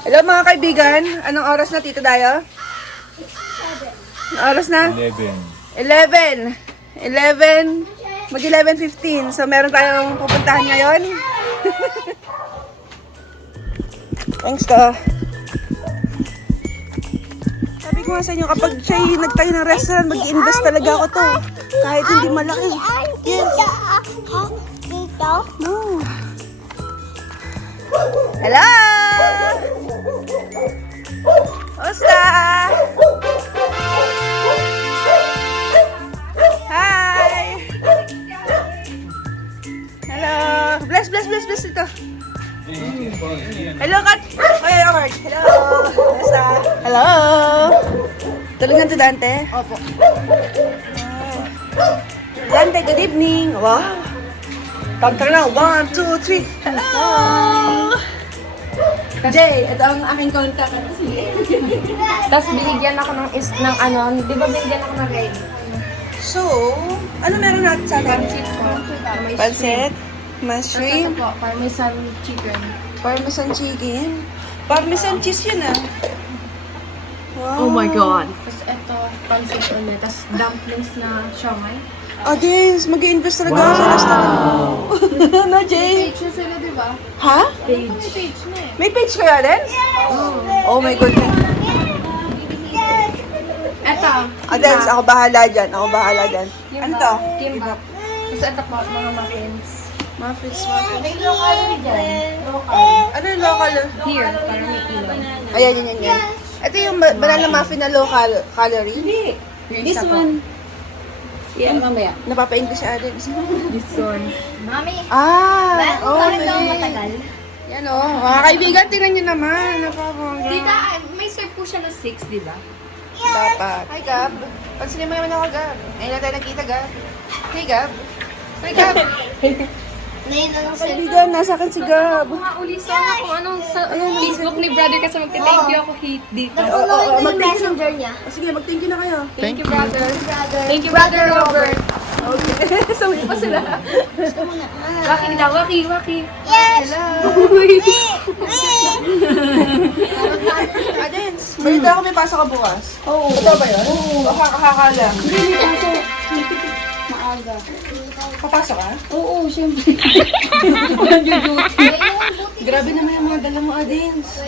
Hello mga kaibigan, anong oras na Tito Dayo? Anong oras na? 11. 11. Mag 11:15. So meron tayong pupuntahan ngayon. Thanks to. Sabi ko nga sa inyo, kapag siya'y nagtayo ng restaurant, mag-i-invest talaga ako to. Kahit hindi malaki. Yes. No. Hello! Osta! Hi! Hello! Bless ito. Hello, Kat! Oy, Robert! Hello! Osta! Hello! Tulungan to Dante? Opo. Dante, good evening! Wow! Tantara na! 1, 2, 3! Hello! Jay, ito ang aking contact. Tapos binigyan ako ng di ba binigyan ako ng red? So, ano meron natin sa atin? Pancit po. May Pancit, Tapos mushroom, ito po, parmesan chicken. parmesan chicken, parmesan cheese yun ah. Wow. Tapos ito, pancit ulit. Tapos dumplings na siomay. Adins, mag-i-invest talaga ako sa restaurant. No, Jay? Page na sila, di ba? Ha? May page na eh. May page kayo, Adins? Oh my goodness. Ito. Adins, ako bahala dyan. Ano to? Kimbap. Tapos ito po, mga muffins. Muffins. May local dyan. Ano yung local? Here, para may ilaw. Ayan. Ito yung banana muffin na low calorie. Hindi. This one. Yeah, mamaya. Napapain ko si Adins. This one. Mami, Okay. matagal? Yan o. Mga kaibigan, tingnan nyo naman. Napapangga. Tita, may serve po siya ng 6, di ba? Dapat. Hi, Gab. Pansinin mo naman ako, Gab. Ayun na tayo nagkita, Gab. Hey, Gab. Hi, Gab. Ngayon na lang sila. Kaibigan, nasa akin si Gab. Uli sana kung anong sa Facebook ni brother kasi magte-thank you ako hate dito. Napunuin ko yung messenger niya. Sige, mag-thank you na kayo. Thank you, brother. Brother. Thank you, brother Robert. Okay. Sabi pa sila. Gusto mo na. Waki daw, waki. Yes! Adens, balita ako may pasok ka bukas. Oo. Totoo ba yun? Oo. Kakakala. Maaga. Papasok ka? Oo, syempre. Walang duty. Grabe naman yung mga dala mo, Adens.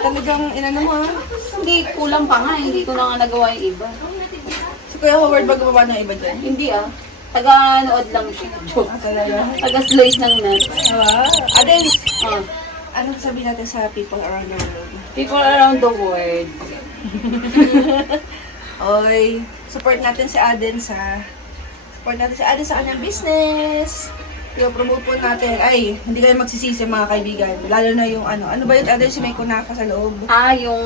Talagang inano mo, ha? Hindi, kulang pa nga. Hindi ko na nga nagawa yung iba. Si Kuya Howard ba gumawa ng iba dyan? Hindi taga-nood lang siya. Joke. Talaga? Taga-slice ng nuts. Adens, Ah. anong sabihin natin sa people around the world? People around the world. Oy, support natin si Adens, ha? Support natin si Adens sa kanyang business. I-promote po natin. Ay, hindi kayo magsisisi mga kaibigan. Lalo na yung ano ba yun, Adens, may kunafa sa loob. Yung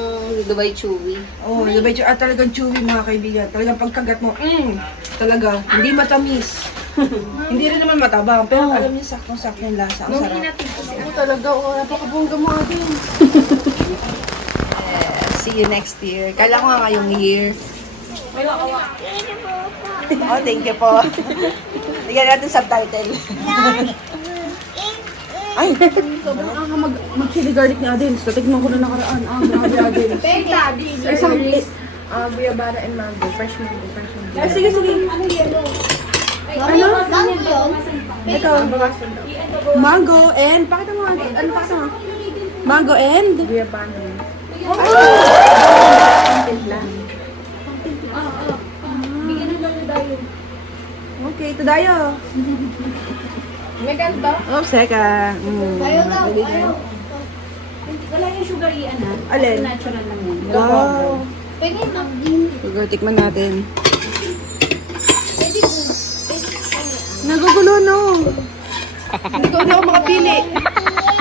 Dubai Chewy. Oh, diba, talagang chewy mga kaibigan. Talagang pagkagat mo, talaga, hindi matamis. Hindi rin naman matabang, pero alam niyo, saktong-sakto yung lasa. Ang sarap. Oo, talaga, napakabongga mo din. See you next year. Kala ko nga ngayong year. Oh, thank you po. Bigyan natin subtitle. Ay, sobrang mag-chili garlic ni Adens. Tatignan ko na nakaraan. Grabe Adens. Isang Guyabara and mango. Fresh mango. Sige. Ano? Saan yun? Ito. Mango and... Pakita mo, ano pakita mo? Mango and... Guyabara. Okay, ito dayo. May ganito? Oh, seka. Ayaw daw, ayaw. Wala yung sugar iyan Alin? Natural lang yun. Wow. Pwede na. Sugar, tikman natin. Pwede po. Nagugulo, no? Hindi ako makapili.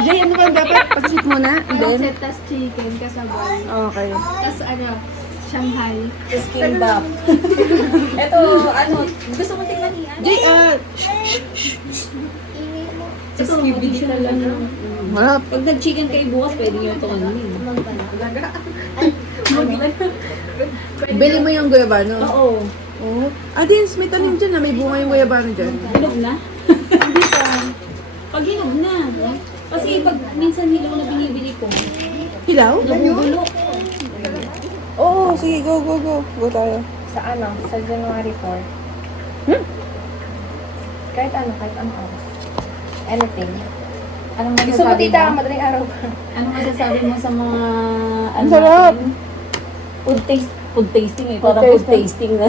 Jay, ano ba ang dapat? Pasit muna, and then... Tas chicken, kasabay. Okay. Tas Shanghai. Kimbap. Ito, gusto mo tingnan niya? Jay, Subscription lang. Marap. Pag nag-chicken kayo bukas, pwede nyo ito kanin. Bili mo yung guyabano. Oo. Oh. Adins, may tanim dyan na may bunga yung guyabano dyan. Hinog na? Hindi pa. Pag hinog na. Kasi pag minsan hinog na binibili ko, Hilaw? Oo, sige, go. Go tayo. Sa ano? Sa January 4. Kahit anong oras. Anything. Anong Gusto mo, masasabi tita, mo? madaling araw ba? Ano masasabi mo sa mga Ang sarap. natin? Food tasting eh. Parang food tasting na.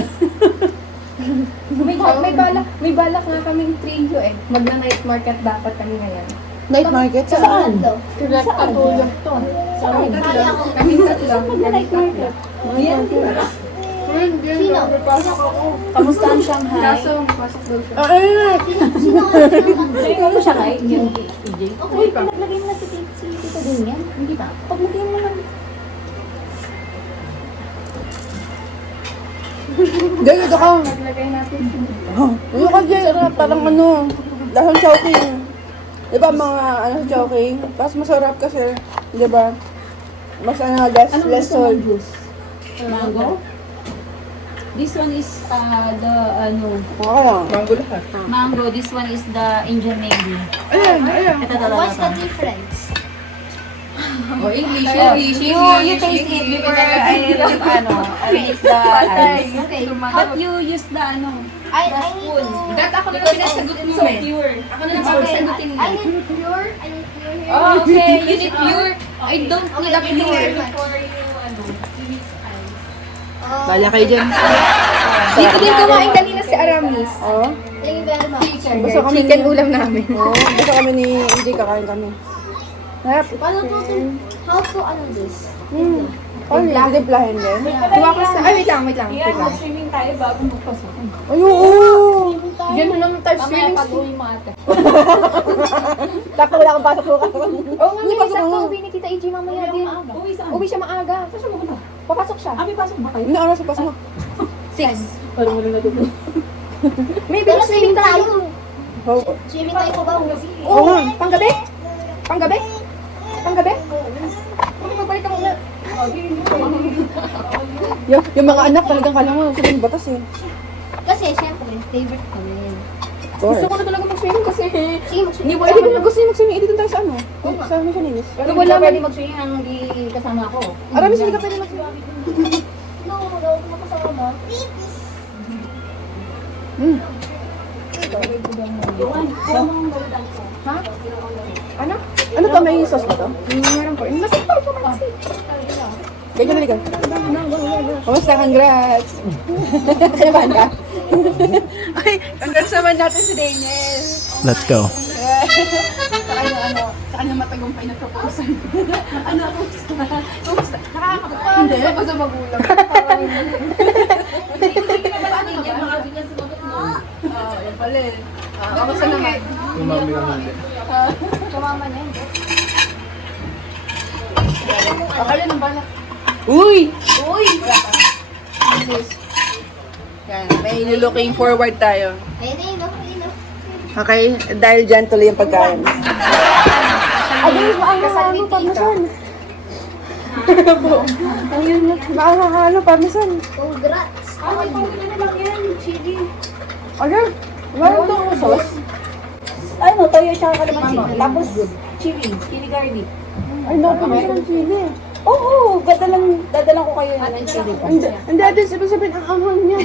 May balak nga kaming trio eh. Magna-night market dapat kami ngayon. Night market? Saan? Correct. Katulog to. Kami tatlo. Mag-night market. Ayan. Sino? Kamusta ang Shanghai? Kaso, pasok daw siya. Sino? Ikaw mo Shanghai? Yung TJ? Okay pa. Naglagay mo na si Tito din yan. Hindi ba? Pag lagay mo lang. Ganyan ka. Naglagay natin si Ano ka dyan? Parang ano, lasang chowking. Di ba mga ano sa chowking? Tapos masarap kasi, di ba? Mas ano, less salt. Mango? This one is the Okay lang. Mango lahat. mango. This one is the Indian mango. Ayan. Ito talaga. What's the difference? Oh, English. You taste it before I mix the ice. Okay. But you use the I need to... Dat ako na lang pinasagot mo so eh. pure. Ako na lang Okay, pinasagutin mo. I need pure. I need pure here. Oh, okay. You need pure. I don't need a Thank you very pure. much. You mix ice. Bala kayo dyan. Dito din kumain kanina si Aramis. Oo. Thank you very much. Basta kami Chicken ulam namin. Oo. Basta kami ni EJ kakain kami. Harap. Paano to? How to ano this? Oh, timplahin din. Tuwa ko sa... Ay, wait lang. Yeah, mag-swimming tayo bago magpasok. Ay, oo. Yan na naman tayo Mamaya feelings. pag-uwi mo ate. Sakto wala akong pasok bukas. Oo nga, may sakto. Uwi ni Tita EJ mamaya din. Uwi saan? Uwi siya maaga. Saan siya mapunta? Papasok siya. May pasok ba kayo? Hindi, oras sa pasok mo. 6. Parang wala natutulog. May Pero swimming tayo. Oo. Swimming tayo ko ba? Oo nga. Panggabi? Panggabi? Panggabi? Okay, magbalik ka muna. Yung mga anak talagang kala mo, sila yung batas eh. Kasi syempre, favorite ko rin. Gusto ko na talaga mag-swimming kasi Sige, hindi mag-swimming wala Pwede naman mo gusto yung mag-swimming, dito tayo sa ano? Sa Michelinis. Pero wala pwede mag-swimming ang di kasama ko. Arami sila ka pwede mag-swimming. No, no, makasama mo. Ha? Ano? Ano to, may sauce ba to? Meron po. Masipag po kasi. Ganyan na ligan. Kamusta? Congrats! Kinabahan ka? Ay, congrats naman natin si Daniel. Let's go. Sa kanyang matagumpay na proposal. Ano ako? Kumusta? Nakakapagpa. Hindi. Ako sa magulang. Yan pala eh. Kamusta naman? Tumami ka hindi. Kamama niya. Akala ng balak. Uy! Uy! Yan, may looking forward tayo. Ayun na yun, ayun na. Okay, dahil dyan tuloy yung pagkain. Ay, kasal ni Tita. Ayun na, makakakalo, parmesan. Congrats! Ay, panggabi na lang yan. Chili. Ano? Meron itong sauce? Ano, toyo tsaka kalamansi. Tapos chili garlic. Ay, naku, ng chili. Oo, dadalang ko kayo ng chili. Hindi, ate, sabihin ang anghang niya.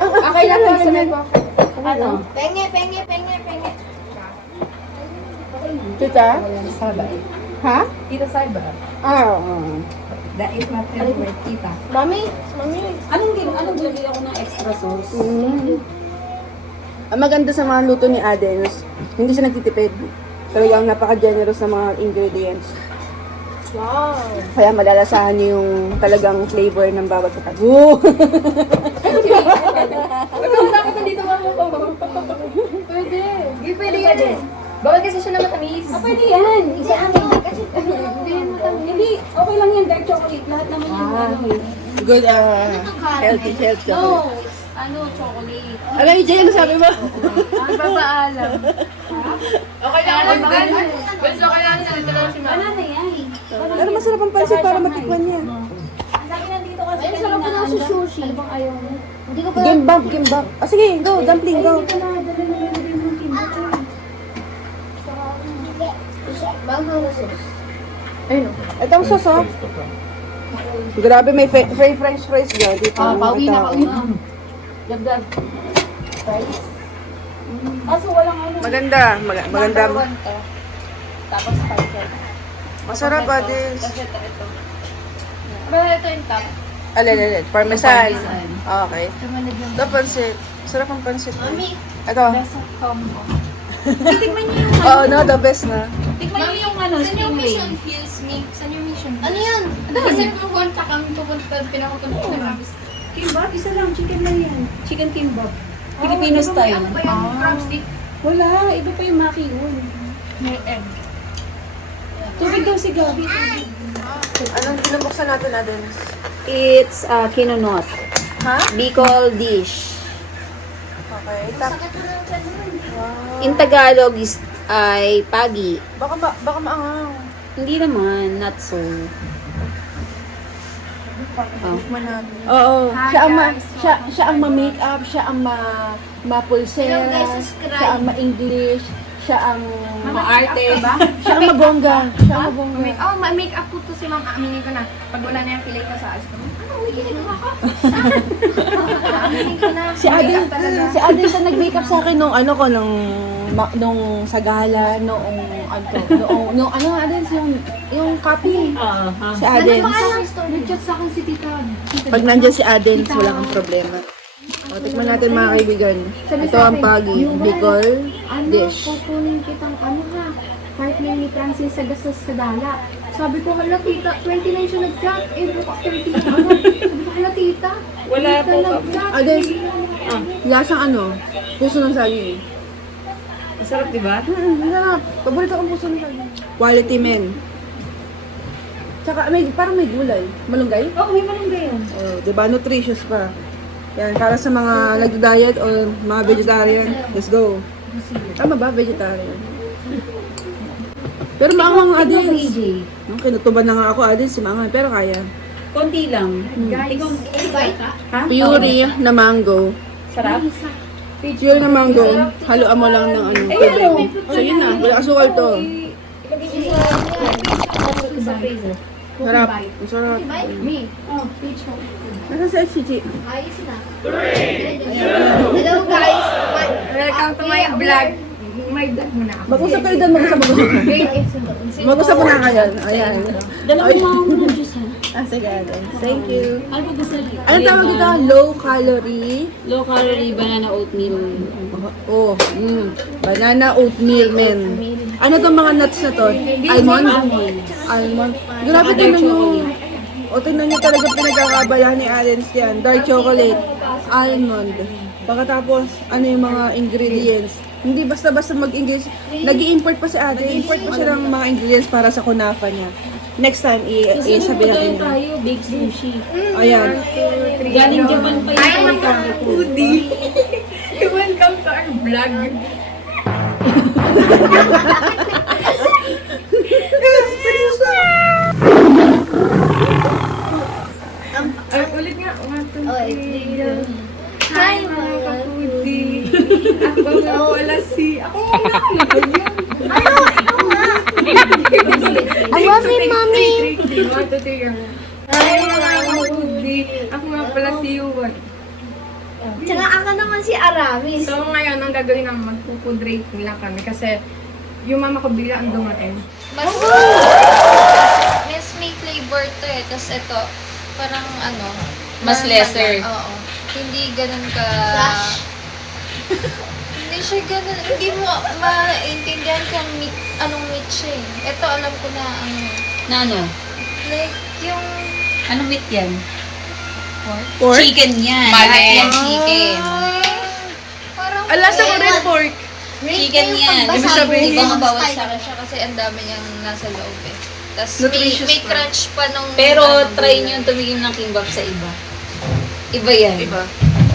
Okay lang po sa po. Ano? Penge. Tita? Ha? Tita Cyber. That is my favorite, Tita. Mami? Anong bili ako ng extra sauce? Ang maganda sa mga luto ni Adens, hindi siya nagtitipid. Talagang napaka-generous ng mga ingredients. Wow! Kaya malalasahan niyo yung talagang flavor ng bawat pagkain. Bakit nandito ba mo? Pwede. Hindi pwede yan. Bawal kasi siya na matamis. Pwede yan. Isa amin kasi Hindi yan matamis. Hindi, okay lang yan. Dark chocolate. Lahat naman yung Good, healthy. No, it's chocolate. Ano yung Jay, ano sabi mo? Ang babaalam. Okay lang ako ba? Gusto ka lang nandito lang si Mama. Banana yan. Pero masarap ang pansit para matikman niya. Ang sabi nandito kasi Ayun, sarap po na sa sushi. Ano bang ayaw mo? Hindi ko pa... Gimbap. Ah, sige, go, dumpling, go. Manghang na sauce. Ayun. Itong sauce, oh. Grabe, may french fries dyan. Dito. Pauwi na, pauwi na. Gab-gab. Rice. Kaso walang ano. Maganda. Maganda. Number 1 to. Tapos spicy. Masarap, Adels. Tapos ito. Pero ito yung top. Alin. Parmesan. Parmesan. Okay. Tumalig yung Ito, pansit. Sarap ang pansit. Mami, Ito. best of combo. Oh, no, the best na. Tikman mo yung ano, Saan yung stingray. mission feels me? Saan yung mission feels? ano yan? Kasi pupunta kami, pinakupunta kami. Kimbap? Isa lang, chicken lang yan. Chicken kimbap. Filipino style. Ano ba yan? Crab stick? Wala, iba pa yung maki yun. May egg. Tubig daw si Gabi. Anong pinabuksan natin, Adels? It's kinonot. Ha? Bicol dish. Okay. In Tagalog is ay pagi. Baka maangang. Hindi naman, not so. Tikman natin. Oo, siya ang ma-make up, siya ang ma-pulsera, Hello guys, subscribe. siya ang ma-English, siya ang Maarte ba? siya ang mabongga, siya ang mabongga. Oh, make up po to si Ma'am. Aminin ko na. Pag wala na yung pilay ko sa ice cream. Ano, may ginagawa ka? Aminin ko na. Si Adel, si Adel siya nag-make up sa akin nung ano ko nung sa gala, noong Adel yung copy. Si Adel. Nag-chat sa akin si Tita. Pag nandiyan si Adel, wala kang problema. O, tikman natin mga kaibigan. Ito ang pagi, Bicol dish. Kukunin kitang ano ha, partner ni Francis sa gastos sa dala. Sabi ko, hala tita, 29 siya nag-chat. Eh, buka 30 na ano. Sabi ko, hala tita. Wala po nag-chat. Adel, lasang ano? Puso ng saging. Masarap, di ba? Sarap. Paborito kong puso ng saging. Quality men. Tsaka parang may gulay. Malunggay? Oh, may malunggay yun. Oh, diba? Nutritious pa. Yan, para sa mga nagda-diet o mga vegetarian, let's go. Tama ba, vegetarian? Pero maangang Adins. Nung kinutuban na nga ako, Adins, si maangang. Pero kaya. Konti lang. Puree na mango. Sarap. Pure na mango. Haluan mo lang ng ano, tubig. So yun na, wala asukal to. Sa freezer. Sarap. Ang sarap. Me. Oh, peach. Nasa sa Chichi. Ayos na. Hello guys. Welcome to my vlog. My vlog muna ako. Mag-usap kayo doon, mag-usap mo Mag-usap mo na kayo. Ayan. Sige, Adins. Thank you. Ano tawag dito? Low calorie. Low calorie banana oatmeal. Oh, banana oatmeal men. Ano tong mga nuts na to? Almond? Almond. Grabe, tingnan nyo. O, tingnan nyo talaga pinagkakabalahan ni Adens yan. Dark chocolate, almond. Pagkatapos, ano yung mga ingredients. Hindi basta-basta mag-ingredients. Nag-i-import pa si Adens. Nag-i-import pa siya ng mga ingredients para sa kunafa niya. Next time, i-sabi natin yun. Big sushi. Ayan. Galing Japan pa yung Foodie. Welcome to our vlog. Ay, ulit nga. 1, 2, 3. Hi mga Foodie. Ako nga wala si... Ako nga yun. I love you, mommy. 1, 2, 3. Hi mga foodie. Ako nga pala si Yuwan. Tsaka ako naman si Aramis. So ngayon, ang gagawin namin, mag-food rating lang kami kasi yung mama ko bigla ang dumating. Mas may flavor to eh. Tapos ito, parang ano, Mas parang lesser. laman. Oo. Hindi ganun ka... Flash. Hindi siya ganun. Hindi mo maintindihan kung meat, anong meat siya eh. Ito, alam ko na ano. Na ano? Like, yung Anong meat yan? Pork? Chicken yan. Mali. Lahat yan chicken. parang... Alasa ko rin pork. Chicken yan. Ibig sabihin, Di ba mabawal sa akin siya kasi ang dami niyang nasa loob eh. Tapos Nutritious may pa. crunch pa nung... Pero ano, try gulay. nyo tumigim ng kimbap sa iba. Iba yan. Iba.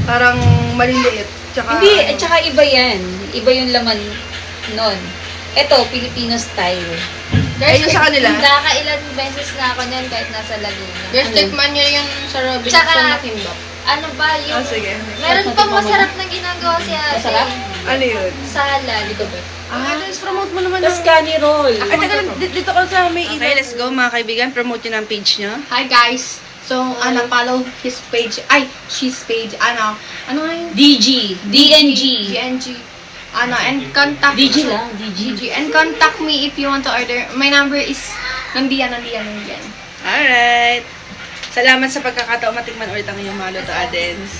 Parang maliliit. Tsaka, Hindi, at saka iba yan. Iba yung laman nun. Ito, Filipino style. Ayun sa kanila. Nakakailan beses na ako niyan kahit nasa Laguna. Guys, tikman nyo yung sa Robinson Tsaka- na kimbap. Ano ba yung... Oh, sige. Meron pang masarap na ginagawa si Ate. Masarap? Ano yun? Salad. Let's promote mo naman Tapos Cani roll. Ay, teka lang, dito ko sa may ilaw. Okay, let's go mga kaibigan. Promote nyo ng page nyo. Hi guys! So, follow his page. Ay, she's page. Ano nga yun? DG. DNG. DNG. And contact DG lang. DG. And contact me if you want to order. My number is nandiyan. Alright. Salamat sa pagkakataon matikman ulit ang iyong mga luto, Adens.